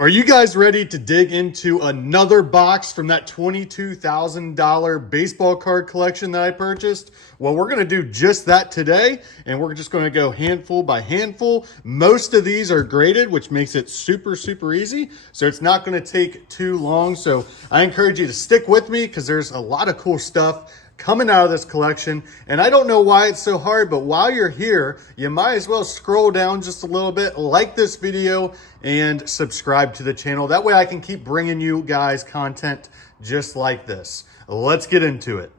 Are you guys ready to dig into another box from that $22,000 baseball card collection that I purchased? Well, we're going to do just that today, and we're just going to go handful by handful. Most of these are graded, which makes it super easy, so it's not going to take too long. So I encourage you to stick with me because there's a lot of cool stuff coming out of this collection. And I don't know why it's so hard, but while you're here, you might as well scroll down just a little bit, like this video, and subscribe to the channel. That way I can keep bringing you guys content just like this. Let's get into it.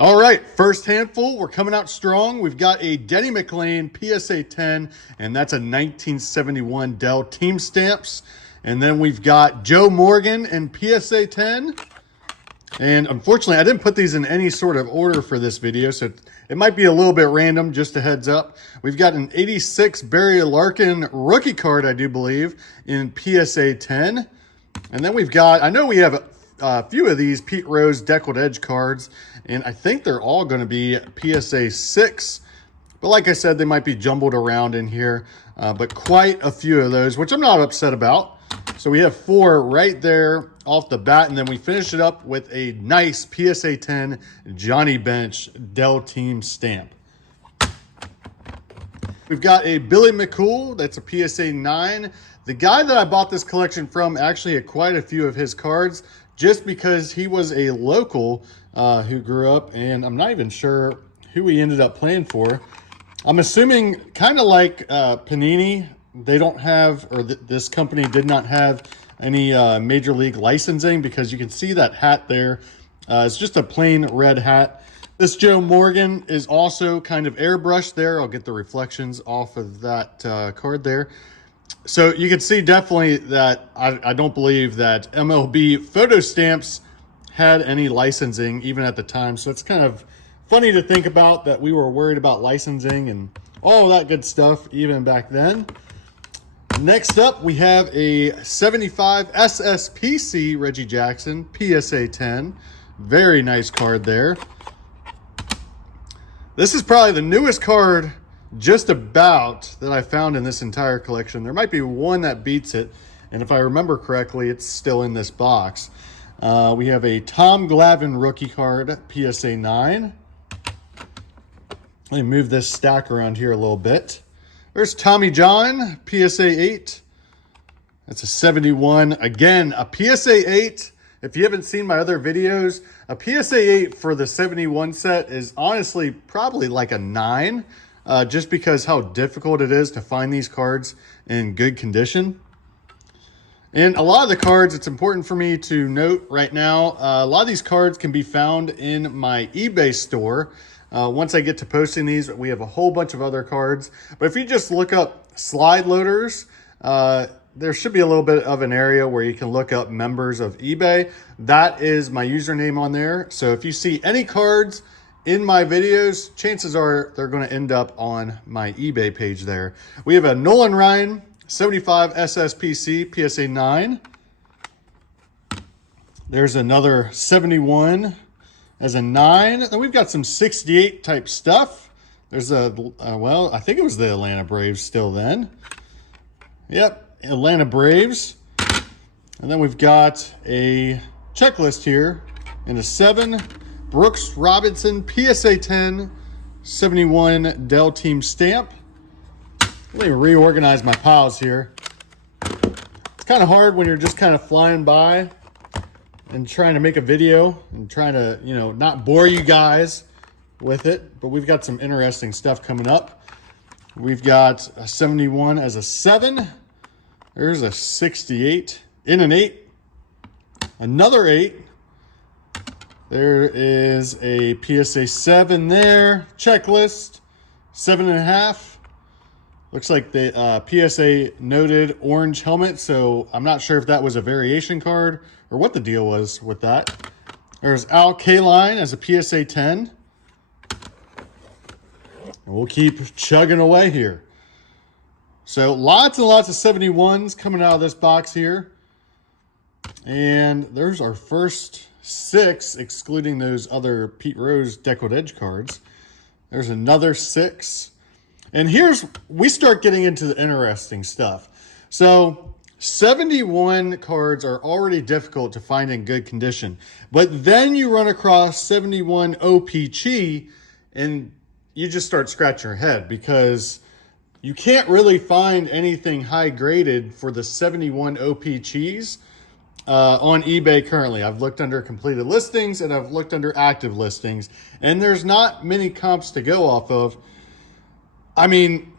All right, first handful, we're coming out strong. We've got a Denny McLain PSA 10, and that's a 1971 Dell Team Stamps. And then we've got Joe Morgan and PSA 10. And unfortunately, I didn't put these in any sort of order for this video, so it might be a little bit random, just a heads up. We've got an 86 Barry Larkin rookie card, I do believe, in PSA 10. And then we've got, I know we have a few of these Pete Rose Deckled Edge cards, and I think they're all going to be PSA 6. But like I said, they might be jumbled around in here, but quite a few of those, which I'm not upset about. So we have 4 right there off the bat, and then we finish it up with a nice PSA 10 Johnny Bench Dell Team Stamp. We've got a Billy McCool, that's a PSA 9. The guy that I bought this collection from actually had quite a few of his cards just because he was a local who grew up, and I'm not even sure who he ended up playing for. I'm assuming kind of like Panini. They don't have, or this company did not have any major league licensing, because you can see that hat there. It's just a plain red hat. This Joe Morgan is also kind of airbrushed there. I'll get the reflections off of that card there. So you can see definitely that I don't believe that MLB Photo Stamps had any licensing even at the time. So it's kind of funny to think about that we were worried about licensing and all that good stuff even back then. Next up, we have a 75 SSPC Reggie Jackson PSA 10. Very nice card there. This is probably the newest card just about that I found in this entire collection. There might be one that beats it, and if I remember correctly, it's still in this box. We have a Tom Glavine rookie card, PSA 9. Let me move this stack around here a little bit. There's Tommy John, PSA 8. That's a 71. Again, a PSA 8. If you haven't seen my other videos, a PSA 8 for the 71 set is honestly probably like a 9, just because how difficult it is to find these cards in good condition. And a lot of the cards, it's important for me to note right now, a lot of these cards can be found in my eBay store. Once I get to posting these, we have a whole bunch of other cards. But if you just look up slide loaders, there should be a little bit of an area where you can look up members of eBay. That is my username on there. So if you see any cards in my videos, chances are they're going to end up on my eBay page there. We have a Nolan Ryan 75 SSPC PSA 9. There's another 71 as a 9. Then we've got some 68 type stuff. There's a, well, I think it was the Atlanta Braves still then. Yep, Atlanta Braves. And then we've got a checklist here in a 7. Brooks Robinson, PSA 10, 71 Dell Team Stamp. Let me reorganize my piles here. It's kind of hard when you're just kind of flying by and trying to make a video and trying to, you know, not bore you guys with it, but we've got some interesting stuff coming up. We've got a 71 as a 7. There's a 68 in an 8. Another 8. There is a PSA 7 there. Checklist 7.5. Looks like the PSA noted orange helmet, so I'm not sure if that was a variation card or what the deal was with that. There's Al Kaline as a PSA 10. And we'll keep chugging away here. So lots and lots of 71s coming out of this box here. And there's our first 6, excluding those other Pete Rose Deckled Edge cards. There's another 6. And we start getting into the interesting stuff. So 71 cards are already difficult to find in good condition. But then you run across 71 OPC and you just start scratching your head because you can't really find anything high graded for the 71 OPCs on eBay currently. I've looked under completed listings and I've looked under active listings, and there's not many comps to go off of. I mean,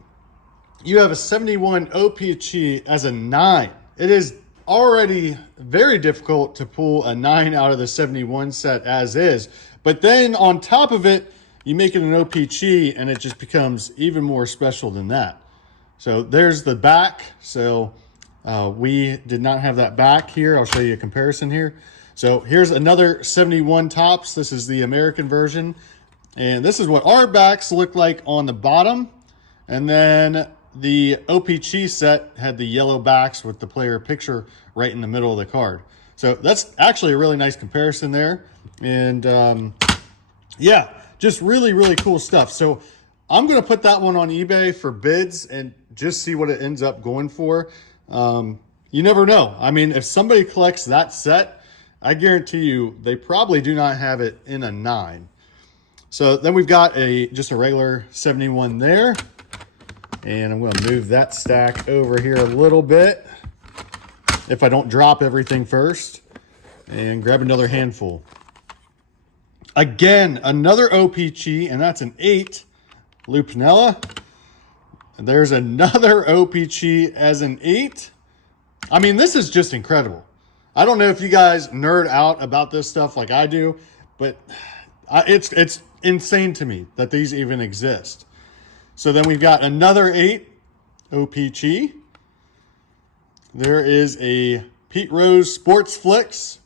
you have a 71 OPC as a 9. It is already very difficult to pull a 9 out of the 71 set as is. But then on top of it, you make it an OPC and it just becomes even more special than that. So there's the back. So we did not have that back here. I'll show you a comparison here. So here's another 71 tops. This is the American version. And this is what our backs look like on the bottom. And then the OPC set had the yellow backs with the player picture right in the middle of the card. So that's actually a really nice comparison there. And yeah, just really, really cool stuff. So I'm going to put that one on eBay for bids and just see what it ends up going for. You never know. I mean, if somebody collects that set, I guarantee you they probably do not have it in a 9. So then we've got just a regular 71 there. And I'm going to move that stack over here a little bit if I don't drop everything first, and grab another handful. Again, another OPC, and that's an 8, Lou Piniella. And there's another OPC as an 8. I mean, this is just incredible. I don't know if you guys nerd out about this stuff like I do, but it's insane to me that these even exist. So then we've got another 8 OPC. There is a Pete Rose Sports Flicks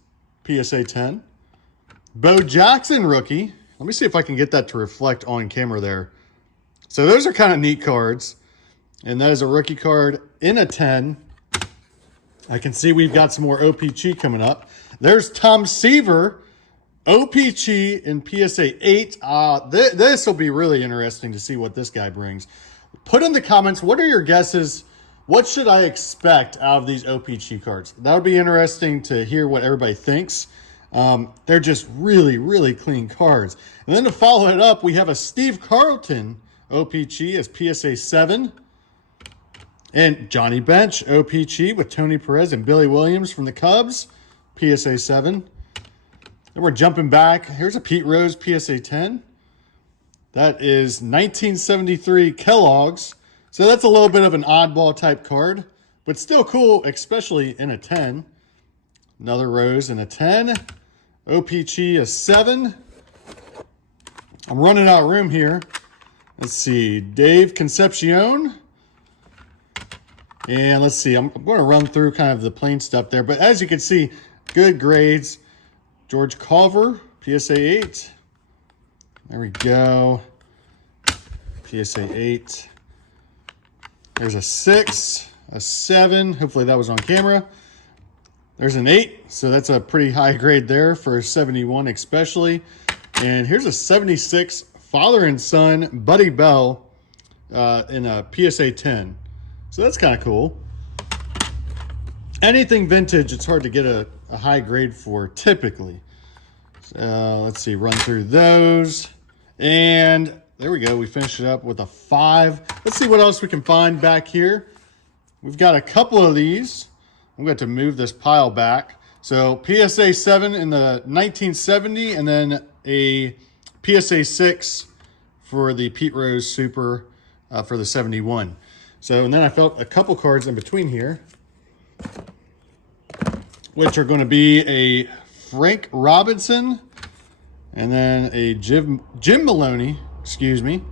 PSA 10. Bo Jackson rookie. Let me see if I can get that to reflect on camera there. So those are kind of neat cards. And that is a rookie card in a 10. I can see we've got some more OPC coming up. There's Tom Seaver, OPC in PSA 8. This will be really interesting to see what this guy brings. Put in the comments, what are your guesses? What should I expect out of these OPC cards? That would be interesting to hear what everybody thinks. They're just really, really clean cards. And then to follow it up, we have a Steve Carlton OPC as PSA 7. And Johnny Bench OPC with Tony Perez and Billy Williams from the Cubs, PSA 7. Then we're jumping back. Here's a Pete Rose PSA 10. That is 1973 Kellogg's. So that's a little bit of an oddball type card, but still cool, especially in a 10. Another Rose in a 10. OPC a 7. I'm running out of room here. Let's see. Dave Concepcion. And let's see. I'm going to run through kind of the plain stuff there. But as you can see, good grades. George Culver, PSA 8. There we go. PSA 8. There's a 6, a 7. Hopefully that was on camera. There's an 8. So that's a pretty high grade there for 71 especially. And here's a 76 father and son, Buddy Bell, in a PSA 10. So that's kind of cool. Anything vintage, it's hard to get a high grade for typically. So let's see, run through those. And there we go. We finished it up with a 5. Let's see what else we can find back here. We've got a couple of these. I'm going to move this pile back. So PSA 7 in the 1970, and then a PSA 6 for the Pete Rose Super for the 71. So, and then I felt a couple cards in between here, which are going to be a Frank Robinson and then a Jim Maloney, excuse me.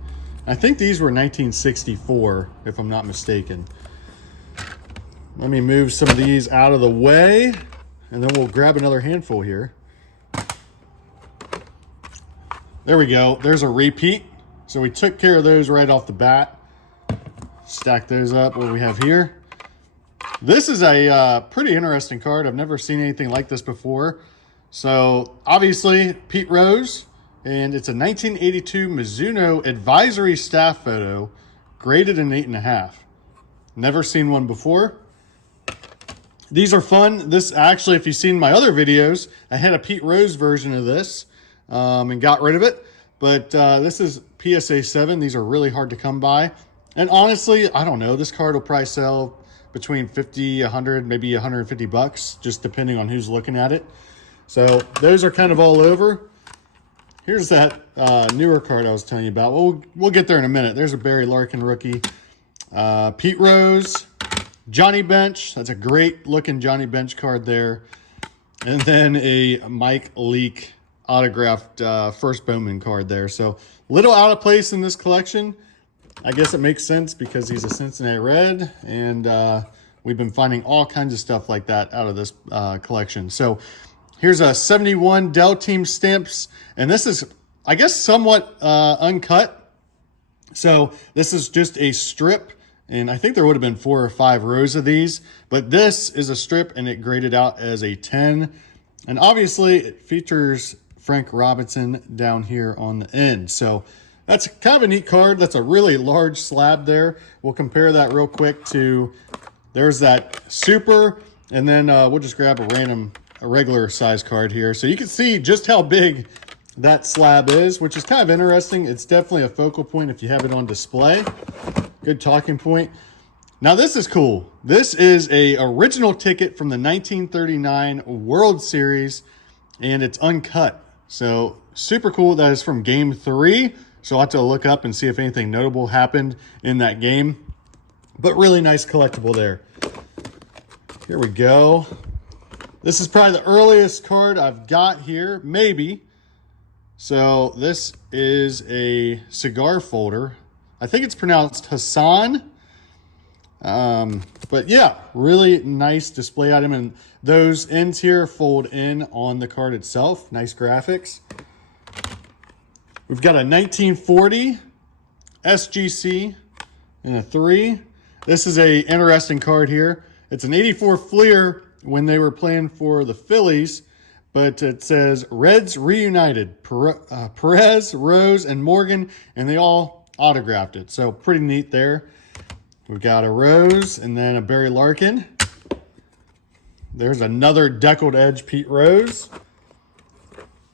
I think these were 1964, if I'm not mistaken. Let me move some of these out of the way, and then we'll grab another handful here. There we go. There's a repeat. So we took care of those right off the bat. Stack those up, what we have here. This is a pretty interesting card. I've never seen anything like this before. So obviously Pete Rose, and it's a 1982 Mizuno advisory staff photo, graded an 8.5. Never seen one before. These are fun. This actually, if you've seen my other videos, I had a Pete Rose version of this and got rid of it. But this is PSA 7. These are really hard to come by. And honestly, I don't know. This card will probably sell between 50, 100, maybe 150 bucks, just depending on who's looking at it. So those are kind of all over. Here's that newer card I was telling you about. We'll get there in a minute. There's a Barry Larkin rookie. Pete Rose, Johnny Bench. That's a great looking Johnny Bench card there. And then a Mike Leake autographed first Bowman card there. So little out of place in this collection. I guess it makes sense because he's a Cincinnati Red, and we've been finding all kinds of stuff like that out of this collection. So here's a 71 Dell Team Stamps, and this is, I guess, somewhat uncut. So this is just a strip, and I think there would have been 4 or 5 rows of these, but this is a strip, and it graded out as a 10. And obviously, it features Frank Robinson down here on the end. So that's kind of a neat card. That's a really large slab there. We'll compare that real quick to, there's that super, and then we'll just grab a regular size card here. So you can see just how big that slab is, which is kind of interesting. It's definitely a focal point if you have it on display. Good talking point. Now this is cool. This is a original ticket from the 1939 World Series, and it's uncut. So super cool. That is from Game 3. So I'll have to look up and see if anything notable happened in that game. But really nice collectible there. Here we go. This is probably the earliest card I've got here, maybe. So this is a cigar folder. I think it's pronounced Hassan. But yeah, really nice display item. And those ends here fold in on the card itself. Nice graphics. We've got a 1940 SGC and a 3. This is a interesting card here. It's an 84 Fleer when they were playing for the Phillies, but it says Reds reunited. Perez, Rose, and Morgan, and they all autographed it. So pretty neat there. We've got a Rose and then a Barry Larkin. There's another deckled edge Pete Rose.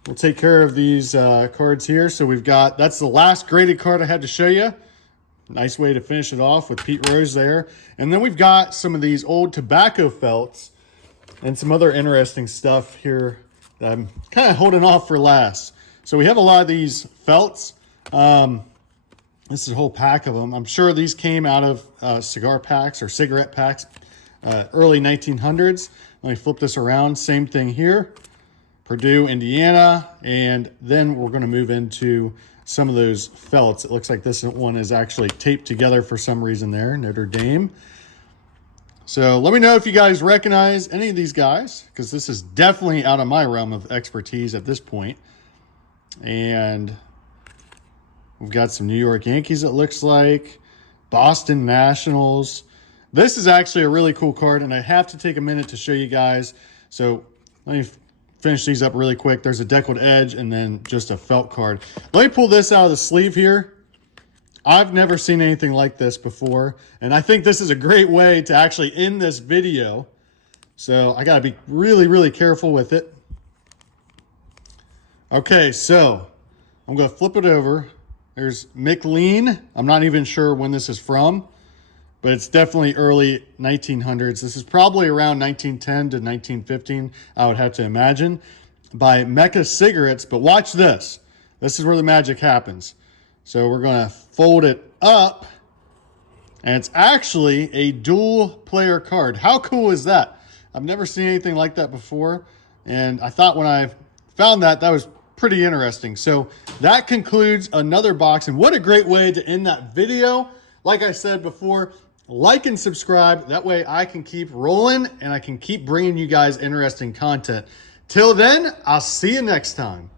We'll take care of these cards here. So we've got, that's the last graded card I had to show you. Nice way to finish it off with Pete Rose there. And then we've got some of these old tobacco felts and some other interesting stuff here that I'm kind of holding off for last. So we have a lot of these felts. This is a whole pack of them. I'm sure these came out of cigar packs or cigarette packs, early 1900s. Let me flip this around. Same thing here. Purdue, Indiana, and then we're going to move into some of those felts. It looks like this one is actually taped together for some reason there, Notre Dame. So let me know if you guys recognize any of these guys, because this is definitely out of my realm of expertise at this point. And we've got some New York Yankees, it looks like, Boston Nationals. This is actually a really cool card, and I have to take a minute to show you guys. So let me finish these up really quick. There's a deckled edge and then just a felt card. Let me pull this out of the sleeve here. I've never seen anything like this before, and I think this is a great way to actually end this video. So I got to be really, really careful with it. Okay, so I'm going to flip it over. There's McLean. I'm not even sure when this is from, but it's definitely early 1900s. This is probably around 1910 to 1915, I would have to imagine, by Mecca Cigarettes. But watch this. This is where the magic happens. So we're going to fold it up, and it's actually a dual player card. How cool is that? I've never seen anything like that before, and I thought when I found that, that was pretty interesting. So that concludes another box, and what a great way to end that video. Like I said before, like and subscribe. That way I can keep rolling and I can keep bringing you guys interesting content. Till then, I'll see you next time.